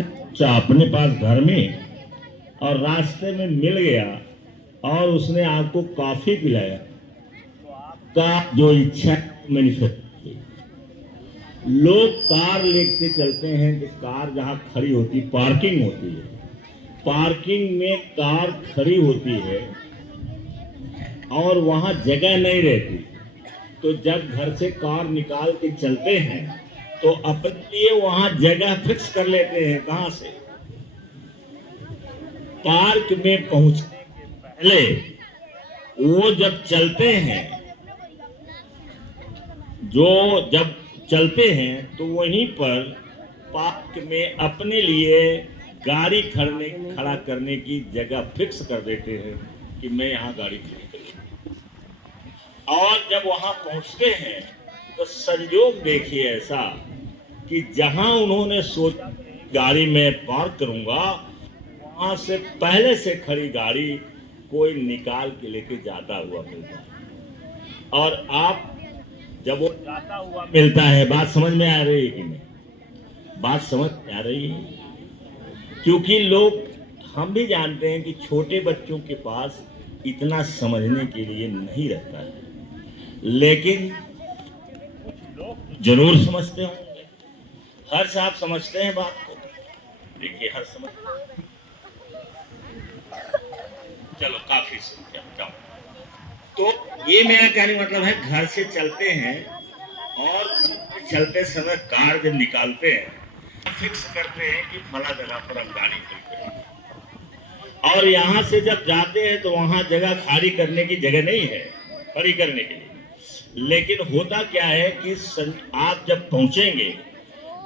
अपने पास घर में और रास्ते में मिल गया और उसने आपको कॉफी पिलाया, का जो इच्छा मैनिफेस्ट। लोग कार लेके चलते हैं कि कार जहां खड़ी होती, पार्किंग होती है, पार्किंग में कार खड़ी होती है और वहां जगह नहीं रहती, तो जब घर से कार निकाल के चलते हैं तो अपने लिए वहां जगह फिक्स कर लेते हैं। कहां से? पार्क में पहुंचने के पहले वो जब चलते हैं, जब चलते हैं तो वहीं पर पार्क में अपने लिए गाड़ी खड़ा करने की जगह फिक्स कर देते हैं कि मैं यहाँ गाड़ी खड़ी करूँ। और जब वहां पहुंचते हैं तो संयोग देखिए ऐसा कि जहां उन्होंने सोचा गाड़ी में पार्क करूंगा, वहां से पहले से खड़ी गाड़ी कोई निकाल के लेके जाता हुआ मिलता है। और आप जब वो जाता हुआ मिलता है, बात समझ में आ रही है कि नहीं? बात समझ में आ रही है? क्योंकि लोग, हम भी जानते हैं कि छोटे बच्चों के पास इतना समझने के लिए नहीं रहता है, लेकिन जरूर समझते होंगे। हर्ष, आप समझते हैं बात को? देखिए हर्ष समझ, चलो काफी समझा। तो ये मेरा कहने का मतलब है, घर से चलते हैं और चलते समय कार जब निकालते हैं फिक्स करते हैं कि फला जगह पर हम गाड़ी खड़ी करेंगे, और यहाँ से जब जाते हैं तो वहां जगह खाली करने की जगह नहीं है खड़ी करने के लिए। लेकिन होता क्या है कि आप जब पहुंचेंगे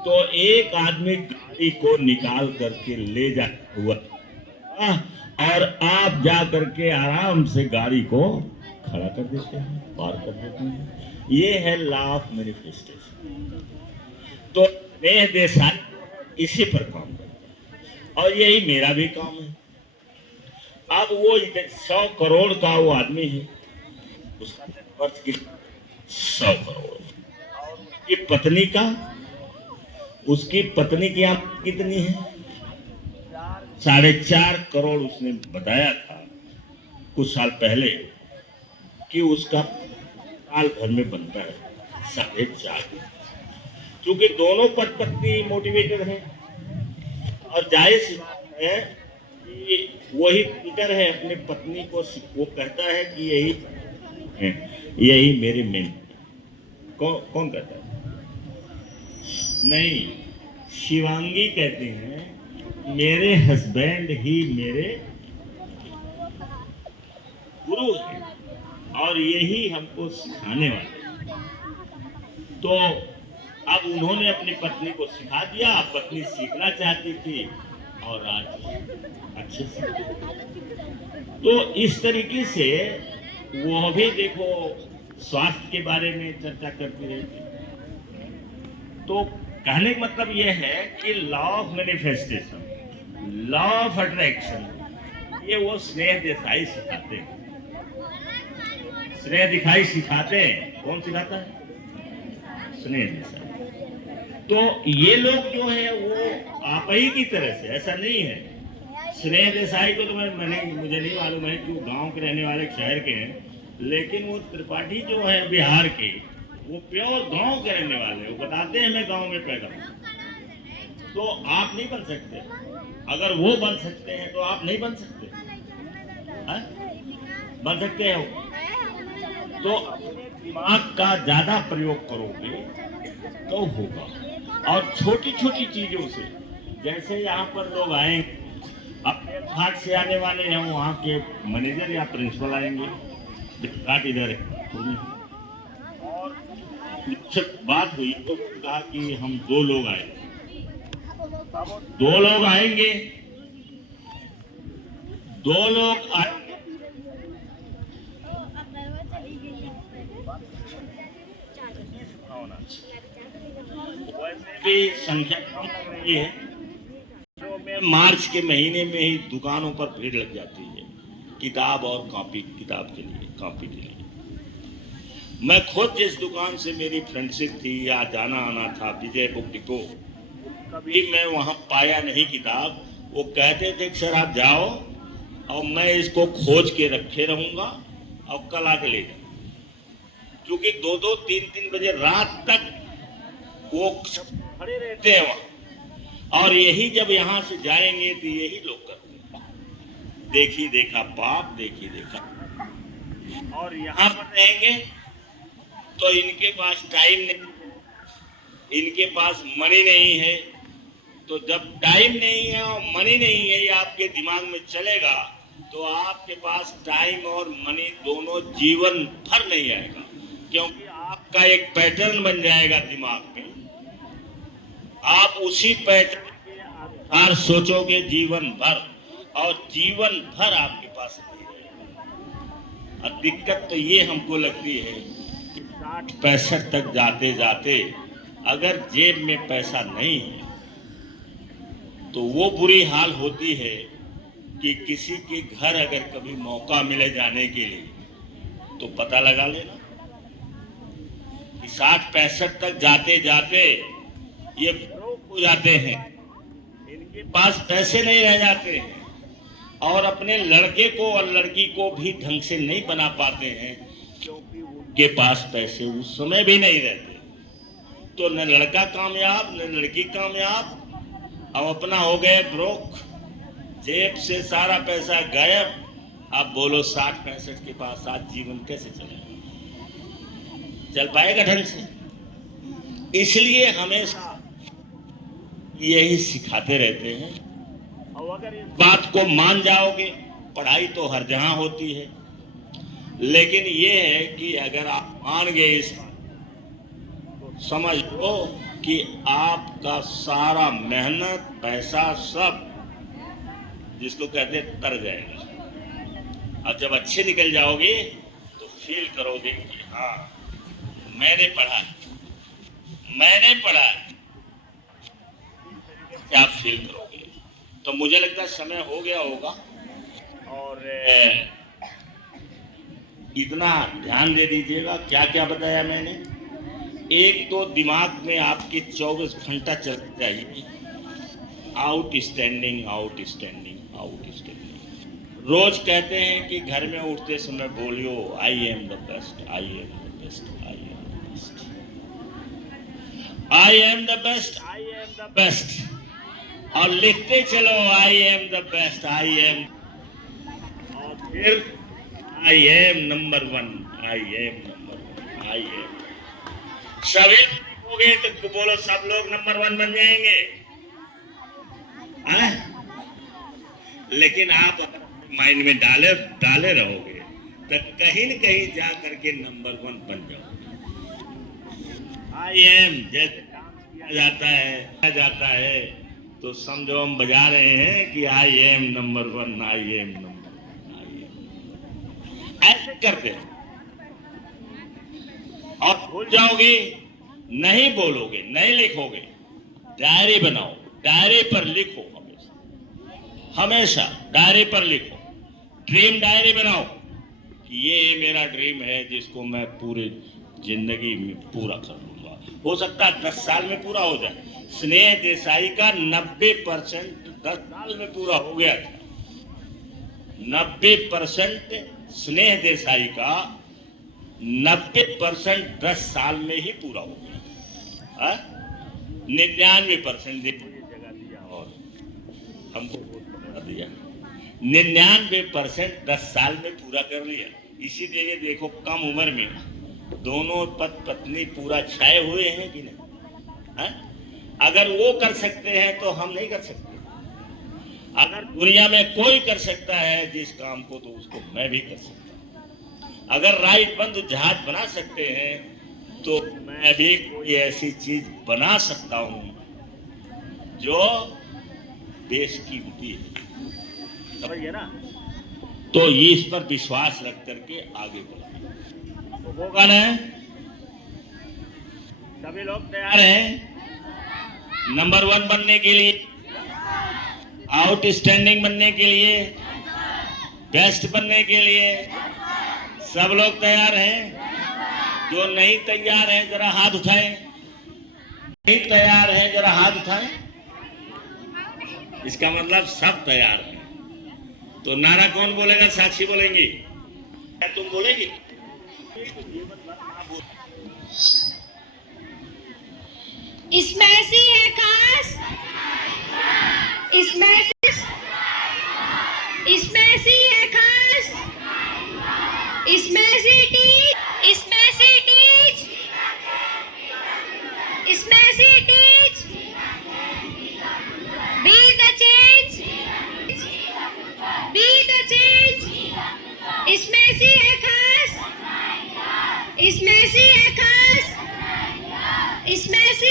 तो एक आदमी गाड़ी को निकाल करके ले जाता हुआ और आप जा करके आराम से गाड़ी को खड़ा कर देते हैं, पार कर देते हैं। ये है लॉ ऑफ मैनिफेस्टेशन। तो स्नेह देसाई इसी पर काम करता है और यही मेरा भी काम है। अब वो 100 करोड़ का वो आदमी है, उसका नेटवर्थ कितना? 100 करोड़। उसकी पत्नी का, उसकी पत्नी की आमदनी कितनी है? 4.5 करोड़। उसने बताया था कुछ साल पहले कि उसका साल भर में बनता है 4.5। क्योंकि दोनों पत्नी मोटिवेटेड हैं और जाहिर सी बात है कि वही टीचर है अपनी पत्नी को, वो कहता है कि यही मेरे मेन। कौन कहता है? नहीं, शिवांगी कहते हैं मेरे हस्बैंड ही मेरे गुरु हैं और यही हमको सिखाने वाले। तो अब उन्होंने अपनी पत्नी को सिखा दिया, पत्नी सीखना चाहती थी और आज अच्छे से। तो इस तरीके से वो भी देखो स्वास्थ्य के बारे में चर्चा करती रहती। तो कहने का मतलब यह है कि law of manifestation, law of attraction, ये वो स्नेह देसाई सिखाते हैं। स्नेह दिखाई सिखाते हैं। कौन सिखाता है? स्नेह देसाई। तो ये लोग जो है वो आप ही की तरह से, ऐसा नहीं है। स्नेह देसाई को तो मुझे नहीं मालूम है कि वो गांव के रहने वाले शहर के हैं, लेकिन वो त्रिपाठी जो है बिहार के, वो प्योर गांव के रहने वाले। वो बताते हैं मैं गांव में पैदा हूं। तो आप नहीं बन सकते। अगर वो बन सकते हैं तो आप नहीं बन सकते। बन सकते हो तो दिमाग का ज्यादा प्रयोग करोगे तो होगा। और छोटी छोटी चीजों से, जैसे यहाँ पर लोग आए, अपने घाट से आने वाले हैं, वहाँ के मैनेजर या प्रिंसिपल आएंगे, घाट इधर है। और बात हुई तो कहा कि हम 2 लोग आए, 2 लोग आएंगे, 2 लोग आए, वैसे भी संख्या कम हो रही है। मार्च के महीने में ही दुकानों पर भीड़ लग जाती है किताब और किताब के लिए, कॉपी के लिए। मैं खुद जिस दुकान से मेरी फ्रेंडशिप थी या जाना आना था, विजय बुक डिपो, कभी मैं वहां पाया नहीं किताब। वो कहते थे कि सर आप जाओ और मैं इसको खोज के रखे रहूंगा और कल आके ले जाऊं, क्योंकि 2-2, 3-3 बजे रात तक वो खड़े रहते हैं वहां। और यही जब यहाँ से जाएंगे तो यही लोग करते हैं, देखी देखा पाप, देखी देखा। और यहाँ पर रहेंगे तो इनके पास टाइम नहीं, इनके पास मनी नहीं है। तो जब टाइम नहीं है और मनी नहीं है, ये आपके दिमाग में चलेगा तो आपके पास टाइम और मनी दोनों जीवन भर नहीं आएगा, क्योंकि आपका एक पैटर्न बन जाएगा दिमाग में। आप उसी पैटर्न के अनुसार सोचोगे जीवन भर, और जीवन भर आपके पास नहीं रहेगा। और दिक्कत तो ये हमको लगती है कि 60-65 तक जाते जाते अगर जेब में पैसा नहीं है तो वो बुरी हाल होती है कि किसी के घर अगर कभी मौका मिले जाने के लिए तो पता लगा लेना कि 60-65 तक जाते जाते ये ब्रोक हो जाते हैं, इनके पास पैसे नहीं रह जाते हैं, और अपने लड़के को और लड़की को भी ढंग से नहीं बना पाते हैं, क्योंकि उनके पास पैसे उस समय भी नहीं रहते। तो न लड़का कामयाब न लड़की कामयाब, अब अपना हो गए ब्रोक, जेब से सारा पैसा गायब। अब बोलो 60-65 के पास आज जीवन कैसे चलेगा? चल पाएगा ढंग से? इसलिए हमेशा यही सिखाते रहते हैं। और अगर इस बात को मान जाओगे, पढ़ाई तो हर जहां होती है, लेकिन ये है कि अगर आप मान गए इस बात तो समझ लो कि आपका सारा मेहनत पैसा सब जिसको कहते हैं तर जाएगा। अब जब अच्छे निकल जाओगे तो फील करोगे कि हाँ मैंने पढ़ा, मैंने पढ़ा, क्या आप फील करोगे। तो मुझे लगता है समय हो गया होगा, और इतना ध्यान दे दीजिएगा। क्या क्या बताया मैंने? एक तो दिमाग में आपके 24 घंटा चलना चाहिए आउटस्टैंडिंग आउटस्टैंडिंग आउटस्टैंडिंग। रोज कहते हैं कि घर में उठते समय बोलियो I am the best, I am the best, I am the best, I am the best, I am the best, और लिखते चलो I am the best, I am, और फिर I am number 1, I am number 1, I am. सभी हो गए तो बोलो सब लोग नंबर 1 बन जाएंगे, हाँ? लेकिन आप माइंड में डाले रहोगे तो कहीं न कहीं जा करके नंबर 1 बन जाओगे। आई एम जैसे डांस किया जाता है तो समझो हम बजा रहे हैं कि I am number 1, I am number 1, I am. ऐसे करते हैं और भूल जाओगे, नहीं बोलोगे, नहीं लिखोगे। डायरी बनाओ, डायरी पर लिखो, हमेशा डायरी पर लिखो। ड्रीम डायरी बनाओ कि ये मेरा ड्रीम है जिसको मैं पूरे जिंदगी में पूरा कर लूंगा। हो सकता है 10 साल में पूरा हो जाए। स्नेह देसाई का 90% 10 साल में पूरा हो गया था। 90% स्नेह देसाई का 90% 10 साल में ही पूरा हो गया। 99% जगह दिया और हमको दिया। 99% 10 साल में पूरा कर लिया। इसीलिए देखो कम उम्र में दोनों पत्नी पूरा छाए हुए हैं कि नहीं, है? अगर वो कर सकते हैं तो हम नहीं कर सकते। अगर दुनिया में कोई कर सकता है जिस काम को, तो उसको मैं भी कर सकता हूँ। अगर राइट बंधु जहाज बना सकते हैं तो मैं भी कोई ऐसी चीज बना सकता हूँ जो बेशकीमती है। समझिए ना? तो ये इस पर विश्वास रख करके आगे बढ़ना तो होगा ना। सभी लोग तैयार हैं नंबर 1 बनने के लिए, आउटस्टैंडिंग बनने के लिए, बेस्ट बनने के लिए? सब लोग तैयार हैं? जो नहीं तैयार हैं जरा हाथ उठाएं। नहीं तैयार हैं जरा हाथ उठाएं। इसका मतलब सब तैयार है। तो नारा कौन बोलेगा? साक्षी बोलेंगी? क्या तुम बोलेगी? इसमें सी है खास, इसमें सी है खास, इसमें सी टीच, इसमें सी टीच, इसमें सी teach, be the change, be the change, इसमें सी है खास, इसमें सी है खास, इसमें सी